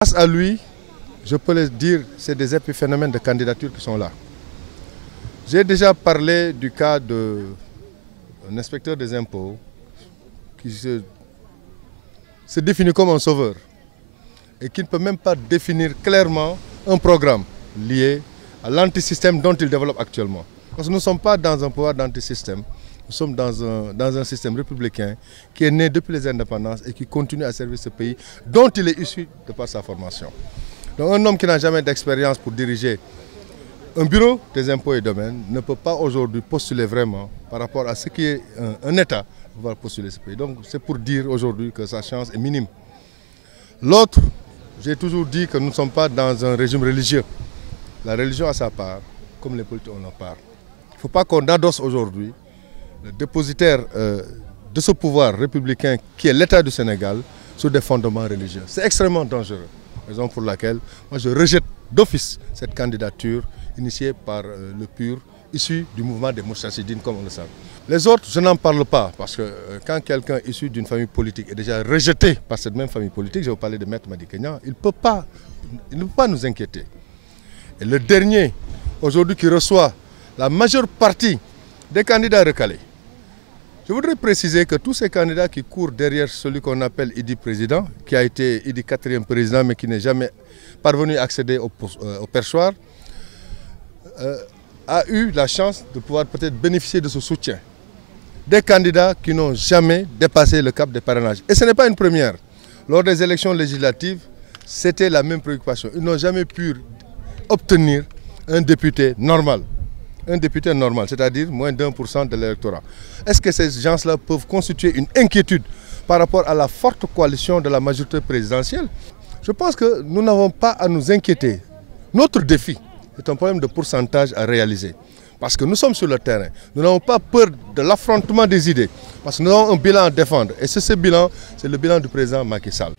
Grâce à lui, je peux le dire, c'est des épiphénomènes de candidature qui sont là. J'ai déjà parlé du cas d'un inspecteur des impôts qui se définit comme un sauveur et qui ne peut même pas définir clairement un programme lié à l'antisystème dont il développe actuellement. Parce que nous ne sommes pas dans un pouvoir d'antisystème, nous sommes dans un système républicain qui est né depuis les indépendances et qui continue à servir ce pays dont il est issu de par sa formation. Donc un homme qui n'a jamais d'expérience pour diriger un bureau des impôts et domaines ne peut pas aujourd'hui postuler vraiment par rapport à ce qui est un État pouvoir postuler ce pays. Donc c'est pour dire aujourd'hui que sa chance est minime. L'autre, j'ai toujours dit que nous ne sommes pas dans un régime religieux. La religion a sa part, comme les politiques ont leur part. Il ne faut pas qu'on adosse aujourd'hui le dépositaire de ce pouvoir républicain qui est l'État du Sénégal sur des fondements religieux. C'est extrêmement dangereux. Raison pour laquelle moi je rejette d'office cette candidature initiée par le PUR, issu du mouvement des Moustarchidines, comme on le sait. Les autres, je n'en parle pas, parce que quand quelqu'un issu d'une famille politique est déjà rejeté par cette même famille politique, je vais vous parler de Maître Madické Niang, il ne peut pas nous inquiéter. Et le dernier, aujourd'hui, qui reçoit la majeure partie des candidats recalés. Je voudrais préciser que tous ces candidats qui courent derrière celui qu'on appelle Idi président, qui a été Idi 4e président, mais qui n'est jamais parvenu à accéder au perchoir, a eu la chance de pouvoir peut-être bénéficier de ce soutien. Des candidats qui n'ont jamais dépassé le cap des parrainages. Et ce n'est pas une première. Lors des élections législatives, c'était la même préoccupation. Ils n'ont jamais pu obtenir un député normal. Un député normal, c'est-à-dire moins d'1% de l'électorat. Est-ce que ces gens-là peuvent constituer une inquiétude par rapport à la forte coalition de la majorité présidentielle? Je pense que nous n'avons pas à nous inquiéter. Notre défi est un problème de pourcentage à réaliser. Parce que nous sommes sur le terrain. Nous n'avons pas peur de l'affrontement des idées. Parce que nous avons un bilan à défendre. Et ce bilan, c'est le bilan du président Macky Sall.